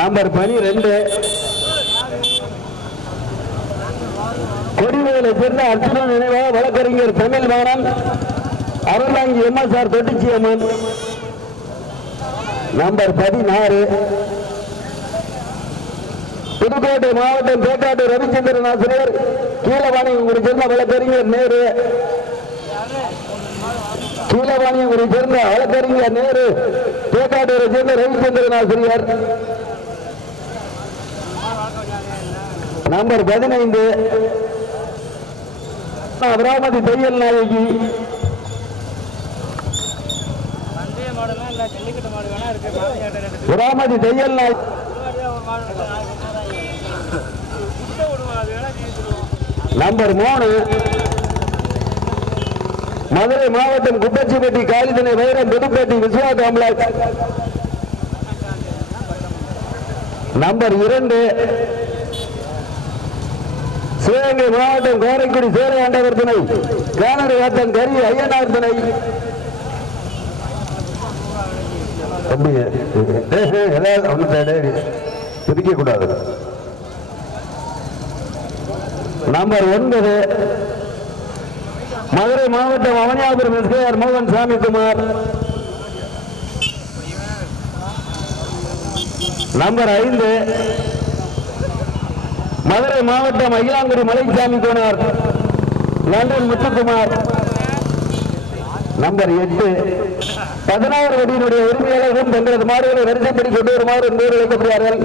Number பனிரெண்டு. கொடிவேலை சேர்ந்த அர்ச்சனா நினைவாக வழக்கறிஞர் தமிழ் மாறன் அருளாங்கி எம்எஸ்ஆர் தொட்டிச்சி அம்மன். நம்பர் பதினாறு. புதுக்கோட்டை மாவட்டம் பேக்காட்டு ரவிச்சந்திரன் ஆசிரியர் கீழவாணி உங்களுக்கு சேர்ந்த வழக்கறிஞர் நேரு. கீழவாணி உங்களுக்கு சேர்ந்த வழக்கறிஞர் நேரு. பேக்காட்டூரை சேர்ந்த ரவிச்சந்திரன் ஆசிரியர். நம்பர் பதினைந்து. அமராவதி தையல் நாயகி. அமராவதி தையல் ஜீவிச்சிருவோம் நம்பர் மூணு. மதுரை மாவட்டம் குப்பச்சிப்பட்டி காலிதனை வைரம் புதுப்பேட்டை விஸ்வா காம்ப்ளெக்ஸ் நம்பர் இரண்டு. சிவகங்கை மாவட்டம் கோரைக்குடி சேரையாண்டவர் துணை கானடி ஆட்டம் கரி ஐயனார் துணை பிரிக்க கூடாது. நம்பர் ஒன்பது மதுரை மாவட்டம் அவனியாபுரம் எஸ்கேஆர் மோகன் சாமி குமார் நம்பர் ஐந்து மதுரை மாவட்டம் அகிலாங்குடி மலைசாமி கோனார் லண்டன் முத்துக்குமார். நம்பர் எட்டு. பதினாறு வடியினுடைய உரிமையாளர்களும் தங்களது மாடுகளை வரிசைப்படி கொண்டு வருமாறு என்போர் அழைக்கப்படுவார்கள்